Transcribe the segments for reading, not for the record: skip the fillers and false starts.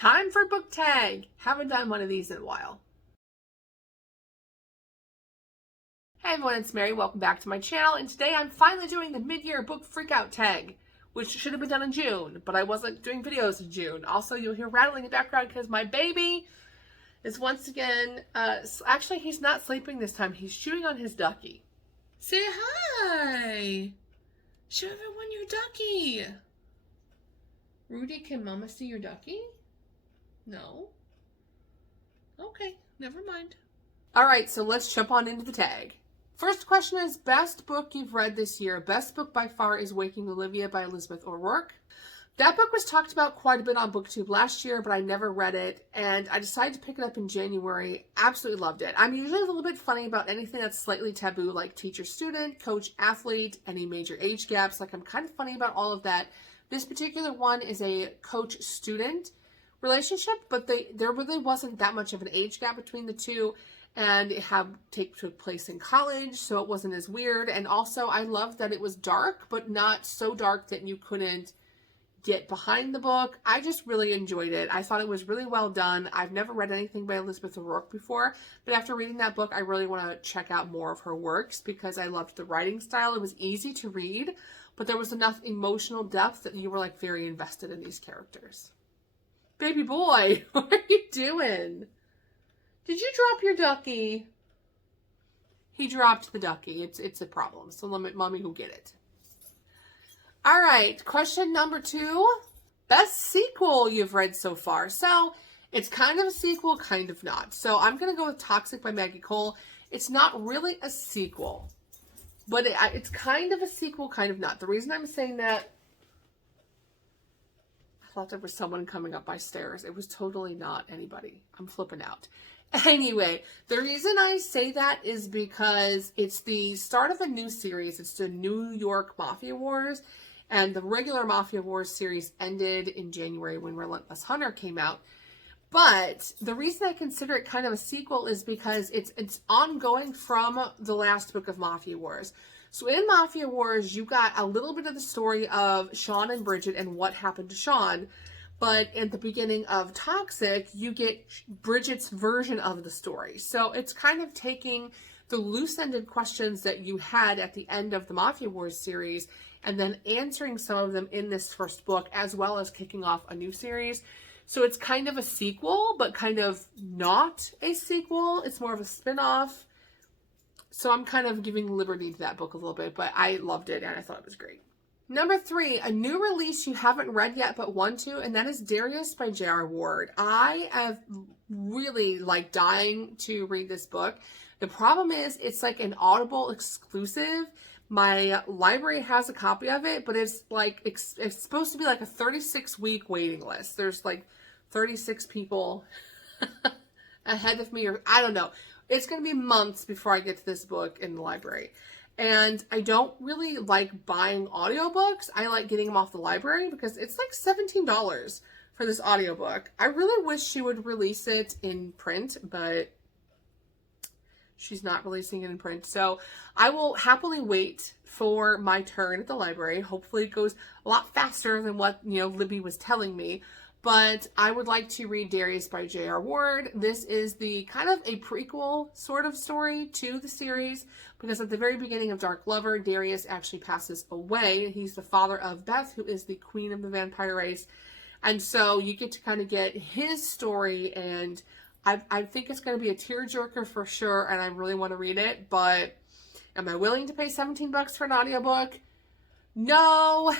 Time for book tag. Haven't done one of these in a while. Hey everyone, it's Mary. Welcome back to my channel. And today I'm finally doing the mid-year book freakout tag, which should have been done in June, but I wasn't doing videos in June. Also, you'll hear rattling in the background because my baby is once again, actually he's not sleeping this time. He's chewing on his ducky. Say hi. Show everyone your ducky. Rudy, can Mama see your ducky? No? Okay, never mind. All right, so let's jump on into the tag. First question is, best book you've read this year. Best book by far is Waking Olivia by Elizabeth O'Rourke. That book was talked about quite a bit on BookTube last year, but I never read it, and I decided to pick it up in January. Absolutely loved it. I'm usually a little bit funny about anything that's slightly taboo, like teacher-student, coach-athlete, any major age gaps. Like, I'm kind of funny about all of that. This particular one is a coach-student relationship, but there really wasn't that much of an age gap between the two, and it took place in college, so it wasn't as weird. And also, I loved that it was dark, but not so dark that you couldn't get behind the book. I just really enjoyed it. I thought it was really well done. I've never read anything by Elizabeth O'Rourke before, but after reading that book, I really want to check out more of her works because I loved the writing style. It was easy to read, but there was enough emotional depth that you were like very invested in these characters. Baby boy, what are you doing? Did you drop your ducky? He dropped the ducky. It's a problem. So Mommy will get it. All right, question number 2. Best sequel you've read so far. So it's kind of a sequel, kind of not. So I'm going to go with Toxic by Maggie Cole. It's not really a sequel, but it's kind of a sequel, kind of not. The reason I'm saying that, I thought there was someone coming up my stairs. It was totally not anybody. I'm flipping out. Anyway, the reason I say that is because it's the start of a new series. It's the New York Mafia Wars. And the regular Mafia Wars series ended in January when Relentless Hunter came out. But the reason I consider it kind of a sequel is because it's ongoing from the last book of Mafia Wars. So in Mafia Wars, you got a little bit of the story of Sean and Bridget and what happened to Sean. But at the beginning of Toxic, you get Bridget's version of the story. So it's kind of taking the loose-ended questions that you had at the end of the Mafia Wars series and then answering some of them in this first book, as well as kicking off a new series. So it's kind of a sequel, but kind of not a sequel. It's more of a spin-off. So I'm kind of giving liberty to that book a little bit, but I loved it and I thought it was great. Number 3, a new release you haven't read yet but want to, and that is Darius by J.R. Ward. I have really dying to read this book. The problem is it's like an Audible exclusive. My library has a copy of it, but it's supposed to be like a 36-week waiting list. There's like 36 people ahead of me, or I don't know. It's going to be months before I get to this book in the library. And I don't really like buying audiobooks. I like getting them off the library because it's like $17 for this audiobook. I really wish she would release it in print, but she's not releasing it in print. So I will happily wait for my turn at the library. Hopefully it goes a lot faster than what, Libby was telling me. But I would like to read Darius by J.R. Ward. This is the kind of a prequel sort of story to the series, because at the very beginning of Dark Lover, Darius actually passes away. He's the father of Beth, who is the queen of the vampire race. And so you get to kind of get his story, and I think it's going to be a tearjerker for sure, and I really want to read it. But am I willing to pay $17 for an audiobook? No.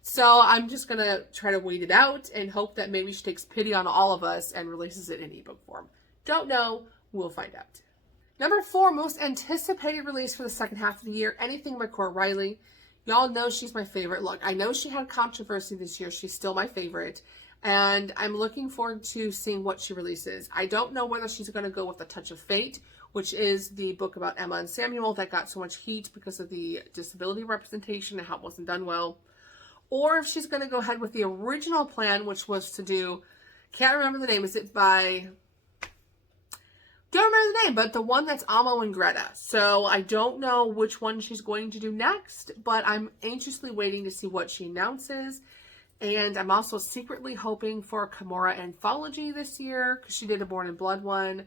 So I'm just going to try to wait it out and hope that maybe she takes pity on all of us and releases it in ebook form. Don't know. We'll find out. Number 4, most anticipated release for the second half of the year, anything by Cora Riley. Y'all know she's my favorite. Look, I know she had controversy this year. She's still my favorite. And I'm looking forward to seeing what she releases. I don't know whether she's going to go with A Touch of Fate, which is the book about Emma and Samuel that got so much heat because of the disability representation and how it wasn't done well. Or if she's going to go ahead with the original plan, which was to do, can't remember the name, is it by, don't remember the name, but the one that's Amo and Greta. So I don't know which one she's going to do next, but I'm anxiously waiting to see what she announces. And I'm also secretly hoping for a Kimura anthology this year because she did a Born in Blood one.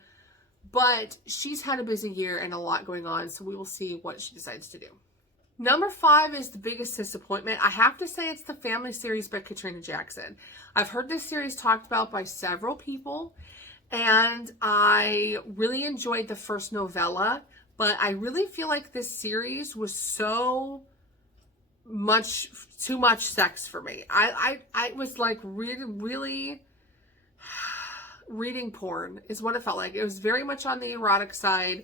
But she's had a busy year and a lot going on, so we will see what she decides to do. Number 5 is the biggest disappointment. I have to say it's the Family series by Katrina Jackson. I've heard this series talked about by several people, and I really enjoyed the first novella, but I really feel like this series was so too much sex for me. I was like really reading porn is what it felt like. It was very much on the erotic side.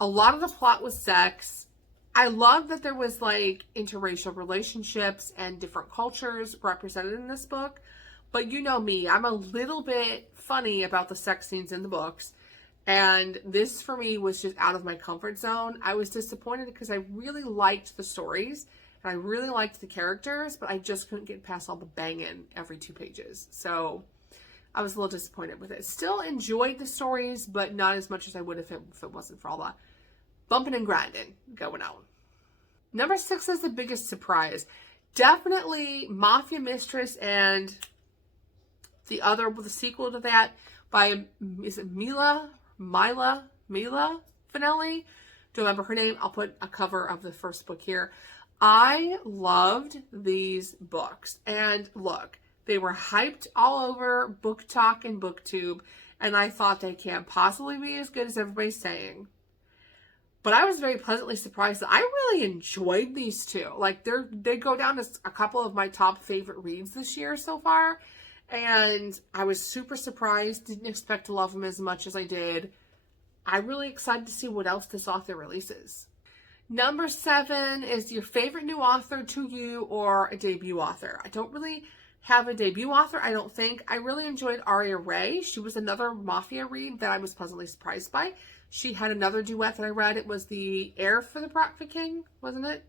A lot of the plot was sex. I love that there was like interracial relationships and different cultures represented in this book. But you know me, I'm a little bit funny about the sex scenes in the books. And this for me was just out of my comfort zone. I was disappointed because I really liked the stories and I really liked the characters, but I just couldn't get past all the banging every 2 pages. So I was a little disappointed with it. Still enjoyed the stories, but not as much as I would if it wasn't for all the bumping and grinding going on. Number 6 is the biggest surprise. Definitely Mafia Mistress and the sequel to that by, is it Mila Finelli? Don't remember her name. I'll put a cover of the first book here. I loved these books. And look, they were hyped all over Book Talk and BookTube, and I thought they can't possibly be as good as everybody's saying. But I was very pleasantly surprised that I really enjoyed these two. Like, they go down as a couple of my top favorite reads this year so far. And I was super surprised. Didn't expect to love them as much as I did. I'm really excited to see what else this author releases. Number 7 is your favorite new author to you or a debut author. I don't really have a debut author, I don't think. I really enjoyed Aria Ray. She was another Mafia read that I was pleasantly surprised by. She had another duet that I read. It was the Heir for the Bratva King, wasn't it?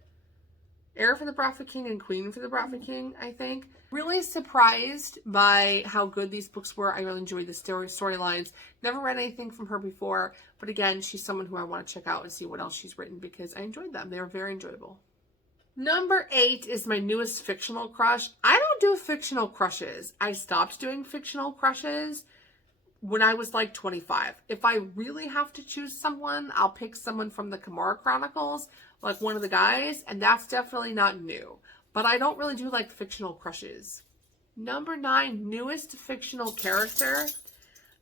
Heir for the Bratva King and Queen for the Bratva King, I think. Really surprised by how good these books were. I really enjoyed the storylines. Never read anything from her before, but again, she's someone who I want to check out and see what else she's written because I enjoyed them. They were very enjoyable. Number 8 is my newest fictional crush. I don't do fictional crushes. I stopped doing fictional crushes when I was like 25. If I really have to choose someone, I'll pick someone from the Kimura Chronicles, like one of the guys, and that's definitely not new. But I don't really do like fictional crushes. Number 9, newest fictional character.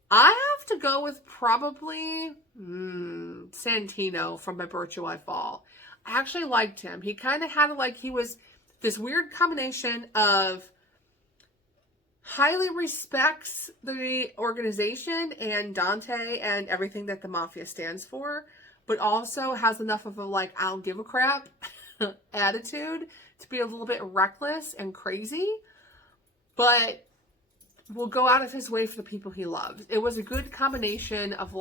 I have to go with probably Santino from By Virtue I Fall. I actually liked him. He kind of had he was this weird combination of highly respects the organization and Dante and everything that the Mafia stands for, but also has enough of a I don't give a crap attitude to be a little bit reckless and crazy, but will go out of his way for the people he loves. It was a good combination of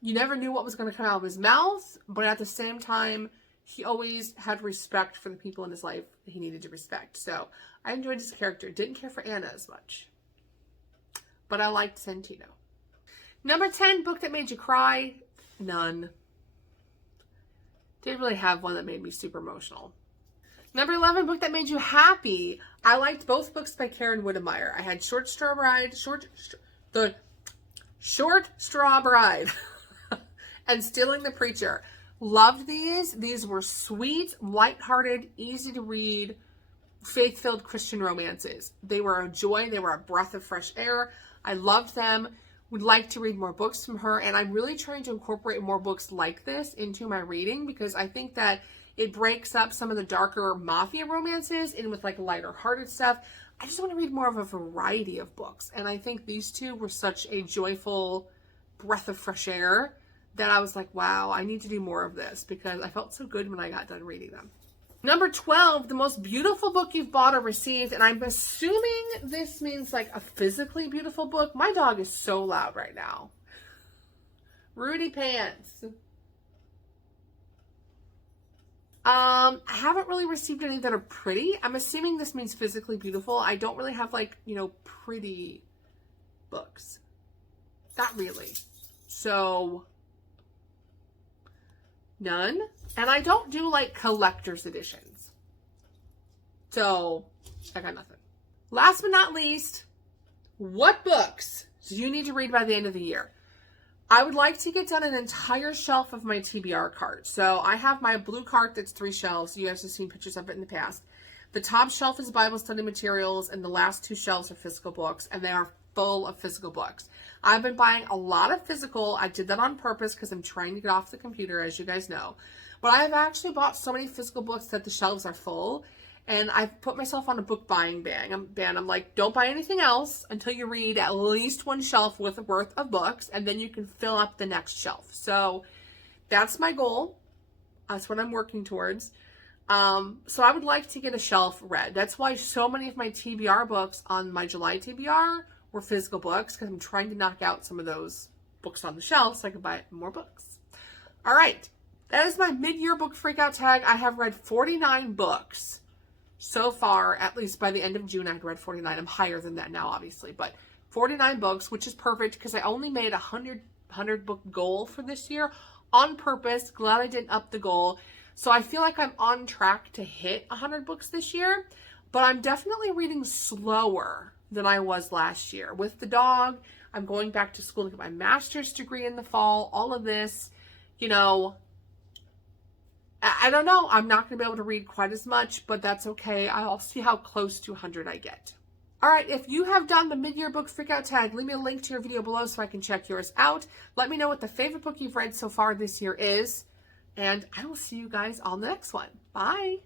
you never knew what was going to come out of his mouth, but at the same time, he always had respect for the people in his life that he needed to respect. So I enjoyed his character. Didn't care for Anna as much, but I liked Santino. Number 10, book that made you cry. None. Didn't really have one that made me super emotional. Number 11, book that made you happy. I liked both books by Karen Whittemire. I had Short Straw Bride, the Short Straw Bride, and Stealing the Preacher. Loved these. These were sweet, lighthearted, easy to read, faith-filled Christian romances. They were a joy. They were a breath of fresh air. I loved them. Would like to read more books from her, and I'm really trying to incorporate more books like this into my reading because I think that it breaks up some of the darker Mafia romances in with lighter hearted stuff. I just want to read more of a variety of books, and I think these two were such a joyful breath of fresh air that I was like, wow, I need to do more of this because I felt so good when I got done reading them. Number 12, the most beautiful book you've bought or received. And I'm assuming this means a physically beautiful book. My dog is so loud right now. Rudy Pants. I haven't really received any that are pretty. I'm assuming this means physically beautiful. I don't really have pretty books. Not really. So none. And I don't do collector's editions. So I got nothing. Last but not least, what books do you need to read by the end of the year? I would like to get done an entire shelf of my TBR cart. So I have my blue cart that's 3 shelves. You guys have seen pictures of it in the past. The top shelf is Bible study materials, and the last 2 shelves are physical books, and they are full of physical books. I've been buying a lot of physical. I did that on purpose because I'm trying to get off the computer, as you guys know. But I have actually bought so many physical books that the shelves are full. And I've put myself on a book buying ban. I'm like, don't buy anything else until you read at least 1 shelf worth of books, and then you can fill up the next shelf. So that's my goal. That's what I'm working towards. So I would like to get a shelf read. That's why so many of my TBR books on my July TBR were physical books, because I'm trying to knock out some of those books on the shelf so I can buy more books. All right. That is my mid-year book freakout tag. I have read 49 books. So far, at least by the end of June, I'd read 49. I'm higher than that now, obviously, but 49 books, which is perfect because I only made a 100 book goal for this year on purpose. Glad I didn't up the goal. So I feel like I'm on track to hit 100 books this year, but I'm definitely reading slower than I was last year. With the dog, I'm going back to school to get my master's degree in the fall. All of this, you know, I don't know. I'm not going to be able to read quite as much, but that's okay. I'll see how close to 100 I get. All right, if you have done the mid-year book freakout tag, leave me a link to your video below so I can check yours out. Let me know what the favorite book you've read so far this year is, and I will see you guys on the next one. Bye.